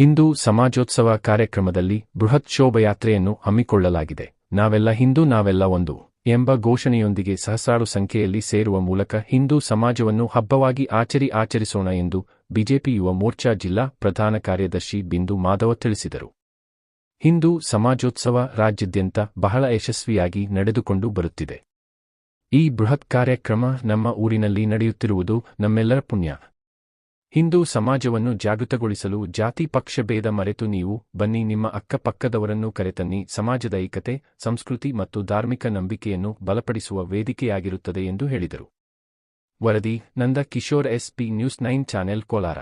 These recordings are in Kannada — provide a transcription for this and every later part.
ಹಿಂದೂ ಸಮಾಜೋತ್ಸವ ಕಾರ್ಯಕ್ರಮದಲ್ಲಿ ಬೃಹತ್ ಶೋಭಯಾತ್ರೆಯನ್ನು ಹಮ್ಮಿಕೊಳ್ಳಲಾಗಿದೆ. ನಾವೆಲ್ಲ ಹಿಂದೂ ನಾವೆಲ್ಲ ಒಂದು ಎಂಬ ಘೋಷಣೆಯೊಂದಿಗೆ ಸಹಸ್ರಾರು ಸಂಖ್ಯೆಯಲ್ಲಿ ಸೇರುವ ಮೂಲಕ ಹಿಂದೂ ಸಮಾಜವನ್ನು ಹಬ್ಬವಾಗಿ ಆಚರಿಸೋಣ ಎಂದು ಬಿಜೆಪಿ ಯುವ ಮೋರ್ಚಾ ಜಿಲ್ಲಾ ಪ್ರಧಾನ ಕಾರ್ಯದರ್ಶಿ ಬಿಂದು ಮಾಧವ ತಿಳಿಸಿದರು. ಹಿಂದೂ ಸಮಾಜೋತ್ಸವ ರಾಜ್ಯಾದ್ಯಂತ ಬಹಳ ಯಶಸ್ವಿಯಾಗಿ ನಡೆದುಕೊಂಡು ಬರುತ್ತಿದೆ. ಈ ಬೃಹತ್ ಕಾರ್ಯಕ್ರಮ ನಮ್ಮ ಊರಿನಲ್ಲಿ ನಡೆಯುತ್ತಿರುವುದು ನಮ್ಮೆಲ್ಲರ ಪುಣ್ಯ. ಹಿಂದೂ ಸಮಾಜವನ್ನು ಜಾಗೃತಗೊಳಿಸಲು ಜಾತಿ ಪಕ್ಷ ಭೇದ ಮರೆತು ನೀವು ಬನ್ನಿ, ನಿಮ್ಮ ಅಕ್ಕಪಕ್ಕದವರನ್ನು ಕರೆತನ್ನಿ. ಸಮಾಜದ ಐಕ್ಯತೆ, ಸಂಸ್ಕೃತಿ ಮತ್ತು ಧಾರ್ಮಿಕ ನಂಬಿಕೆಯನ್ನು ಬಲಪಡಿಸುವ ವೇದಿಕೆಯಾಗಿರುತ್ತದೆ ಎಂದು ಹೇಳಿದರು. ವರದಿ Nanda Kishore, SP news 9 channel, Kolar.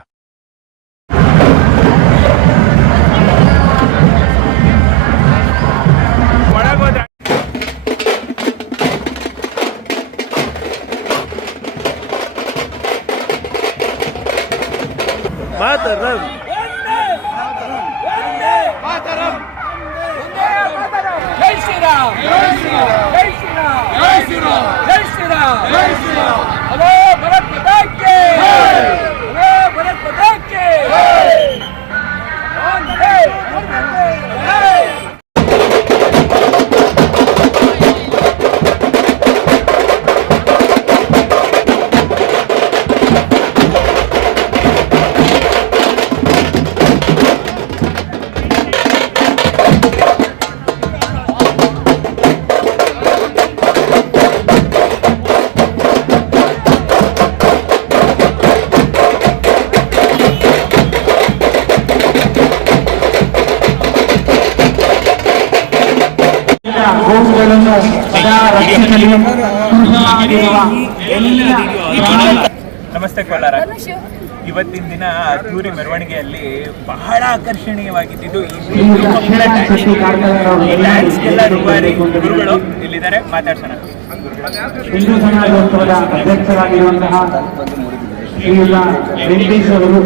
ಮಾತರಂ ಜೈ ಶ್ರೀರಾಮ್ ಜೈ ಶ್ರೀರಾಮ್ ಜೈ ಶ್ರೀರಾಮ್ ಜೈ ಶ್ರೀರಾಮ್ ಜೈ ಶ್ರೀರಾಮ್ ಜೈ ಶ್ರೀರಾಮ್. ಹಲೋ ಭಾರತ್ ಮಾತಾ ಕಿ ಜೈ. ಹಲೋ ಭಾರತ್ ಮಾತಾ ಕಿ ಜೈ. ವಂದೇ ಜೈ. ನಮಸ್ತೆ ಕೋಲಾರ. ಇವತ್ತಿನ ದಿನ ಅದ್ದೂರಿ ಮೆರವಣಿಗೆಯಲ್ಲಿ ಬಹಳ ಆಕರ್ಷಣೀಯವಾಗಿದ್ದು ಈ ಡ್ಯಾನ್ಸ್ಗೆಲ್ಲ ರೂವಾರಿ ಗುರುಗಳು ಇಲ್ಲಿದ್ದಾರೆ, ಮಾತಾಡ್ಸೋಣ. ಹಿಂದೂ ಸಮಾಜೋತ್ಸವದ ಅಧ್ಯಕ್ಷರಾಗಿರುವಂತಹ ಶ್ರೀಯುತ ವೆಂಕಟೇಶ್ ಅವರು,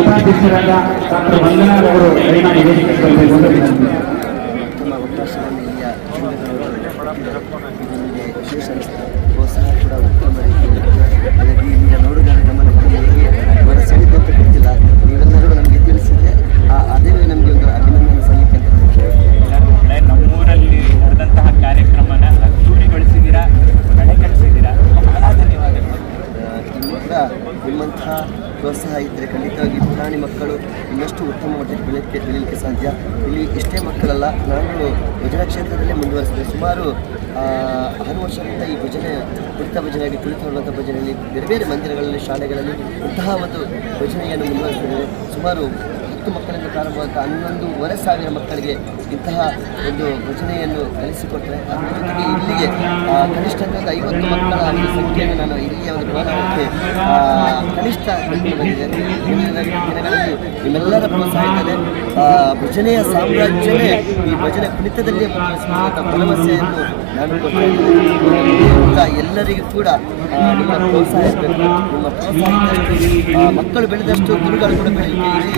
ಉಪಾಧ್ಯಕ್ಷರಾದ ಡಾಕ್ಟರ್ ವಂದನಾರವರು ದಯಮಾಡಿ ವೇದಿಕೆಗೆ ಬರಬೇಕು. ವಿಶೇಷ ಪ್ರೋತ್ಸಾಹ ಕೂಡ ಉತ್ತಮ ರೀತಿಯಲ್ಲಿ. ಹಾಗಾಗಿ ಈಗ ನೋಡುಗರ ಗಮನಕ್ಕೆ ಅವರ ಸಮಿತಿ ಅಂತ ಗೊತ್ತಿಲ್ಲ, ನೀವೆಲ್ಲರೂ ನಮಗೆ ತಿಳಿಸಿದರೆ ಅದೇ ನಮಗೆ ಒಂದು ಅಭಿನಂದನೆ ಸಲ್ಲಿಕೆ ಅಂತ. ನಮ್ಮೂರಲ್ಲಿ ನಡೆದಂತಹ ಕಾರ್ಯಕ್ರಮನ ಅದ್ದೂರಿಗೊಳಿಸಿದ್ದೀರಾ, ಕಡೆ ಕಳಿಸಿದ್ದೀರಾ, ಬಹಳ ಧನ್ಯವಾದಗಳು. ನಿಮ್ಮಂತಹ ಪ್ರೋತ್ಸಾಹ ಇದ್ದರೆ ಖಂಡಿತವಾಗಿ ಪುರಾಣಿ ಮಕ್ಕಳು ಇನ್ನಷ್ಟು ಉತ್ತಮ ಮಟ್ಟಕ್ಕೆ ಬೆಳೀಲಿಕ್ಕೆ ಸಾಧ್ಯ. ಇಲ್ಲಿ ಇಷ್ಟೇ ಮಕ್ಕಳಲ್ಲ, ನಾನು ಭಜನಾ ಕ್ಷೇತ್ರದಲ್ಲೇ ಮುಂದುವರಿಸಿದೆ. ಸುಮಾರು 6 ವರ್ಷದಿಂದ ಈ ಭಜನೆ ಭಜನೆಯಾಗಿ ಕುಳಿತು ಬರುವಂಥ ಭಜನೆಯಲ್ಲಿ ಬೇರೆ ಬೇರೆ ಮಂದಿರಗಳಲ್ಲಿ, ಶಾಲೆಗಳಲ್ಲಿ ಇಂತಹ ಒಂದು ಭಜನೆಯನ್ನು ಮುಂದುವರಿಸಿದ್ದೇವೆ. ಸುಮಾರು 10 ಮಕ್ಕಳಿಂದ ಪ್ರಾರಂಭವಾದ 11,500 ಮಕ್ಕಳಿಗೆ ಇಂತಹ ಒಂದು ಭಜನೆಯನ್ನು ಕಲಿಸಿಕೊಟ್ಟರೆ, ಅದರ ಜೊತೆಗೆ ಇಲ್ಲಿಗೆ ಕನಿಷ್ಠ ಒಂದು 50 ಮಕ್ಕಳ ಒಂದು ಸಂಖ್ಯೆಯನ್ನು ನಾನು ಇಲ್ಲಿಯ ಒಂದು ಪ್ರೋಗ್ರಾಮಕ್ಕೆ ಕನಿಷ್ಠ ಬಂದಿದೆ. ದಿನಗಳಲ್ಲಿ ನಿಮ್ಮೆಲ್ಲರ ಪ್ರೋತ್ಸಾಹ ಇದ್ದಾರೆ. ಭಜನೆಯ ಸಾಮ್ರಾಜ್ಯವೇ ಈ ಭಜನೆ ಕುಣಿತದಲ್ಲಿಯೇ ಮುಂದುವರಿಸುವಂಥ ಭರವಸೆಯನ್ನು ನಾನು ಕೊಡ್ತಾ ಎಲ್ಲರಿಗೂ ಕೂಡ ನಿಮ್ಮ ಪ್ರೋತ್ಸಾಹ ಇರಬೇಕು. ನಿಮ್ಮ ಪ್ರೋತ್ಸಾಹ ಇದ್ದಷ್ಟು ಮಕ್ಕಳು ಬೆಳೆದಷ್ಟು ಗುರುಗಳು ಕೂಡ ಬೆಳೀತಾರೆ.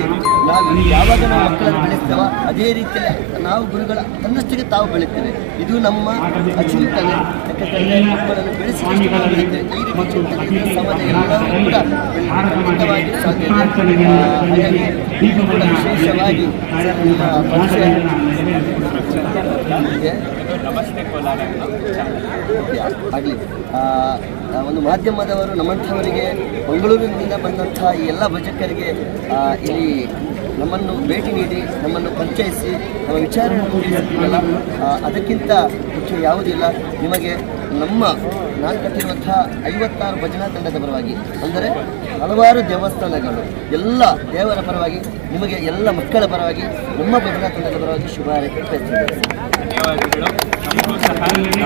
ನಾವು ಯಾವಾಗ ನಾವು ಮಕ್ಕಳನ್ನು ಬೆಳೆಸ್ತೇವೋ ಅದೇ ರೀತಿಯಲ್ಲಿ ನಾವು ಗುರುಗಳ ತನ್ನಷ್ಟಿಗೆ ತಾವು ಬೆಳೀತೇವೆ. ಇದು ನಮ್ಮ ಚಿಂತನೆ. ಯಾಕಂದರೆ ಮಕ್ಕಳನ್ನು ಬೆಳೆಸಿದಷ್ಟು ನಾವು ಬೆಳೀತೇವೆ. ಈ ರೀತಿ ಚಿಂತನೆಯಿಂದ ಸಮಾಜ ಎಲ್ಲವೂ ಕೂಡ ಖಂಡಿತವಾಗಿ ಸಾಧ್ಯ ಇದೆ. ಹಾಗಾಗಿ ಇದು ಕೂಡ ವಿಶೇಷವಾಗಿ ಪರಿಚಯ. ನಮಸ್ತೆ ಕೋಲಾರ ಆಗಲಿ. ಒಂದು ಮಾಧ್ಯಮದವರು ನಮ್ಮಂಥವರಿಗೆ ಮಂಗಳೂರಿನಿಂದ ಬಂದಂಥ ಈ ಎಲ್ಲ ಭಜಕರಿಗೆ ಇಲ್ಲಿ ನಮ್ಮನ್ನು ಭೇಟಿ ನೀಡಿ ನಮ್ಮನ್ನು ಪರಿಚಯಿಸಿ ನಮ್ಮ ವಿಚಾರವನ್ನು ತಿಳಿಸಿದ್ದೀರಲ್ಲ, ಅದಕ್ಕಿಂತ ಮುಖ್ಯ ಯಾವುದಿಲ್ಲ. ನಿಮಗೆ ನಾನು ಕಟ್ಟಿರುವಂಥ 56 ಭಜನಾ ತಂಡದ ಪರವಾಗಿ, ಅಂದರೆ ಹಲವಾರು ದೇವಸ್ಥಾನಗಳು ಎಲ್ಲ ದೇವರ ಪರವಾಗಿ, ನಿಮಗೆ ಎಲ್ಲ ಮಕ್ಕಳ ಪರವಾಗಿ, ನಮ್ಮ ಭಜನಾ ತಂಡದ ಪರವಾಗಿ ಶುಭ ಹಾರೈಕೆ ಬಯಸುತ್ತೇವೆ. ಧನ್ಯವಾದಗಳು. ನಮಗೂ ಸಹ ನಮಗೆ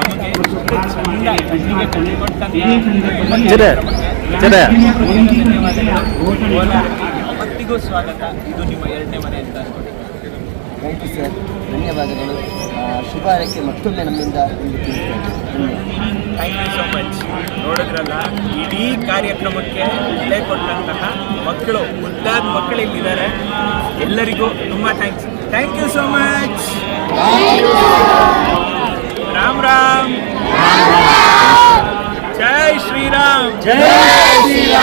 ಅವತ್ತಿಗೂ ಸ್ವಾಗತ. ಇದು ನಿಮ್ಮ 2ನೇ ಮನೆ ಅಂತ ಅನ್ಕೊಂಡು. ಥ್ಯಾಂಕ್ ಯು ಸರ್, ಧನ್ಯವಾದಗಳು. ಶುಭ ಹಾರೈಕೆ ಮತ್ತೊಮ್ಮೆ ನಮ್ಮಿಂದ ಥ್ಯಾಂಕ್ ಯು ಸೋ ಮಚ್. ನೋಡಿದ್ರಲ್ಲ, ಇಡೀ ಕಾರ್ಯಕ್ರಮಕ್ಕೆ ಬೆಲೆ ಕೊಟ್ಟಂತಹ ಮಕ್ಕಳು, ಮುದ್ದಾದ ಮಕ್ಕಳು ಇಲ್ಲಿದ್ದಾರೆ. ಎಲ್ಲರಿಗೂ ತುಂಬ thank you so much. Ram Ram. ಜೈ ಶ್ರೀರಾಮ್. ಜೈ ಶ್ರೀರಾಮ್.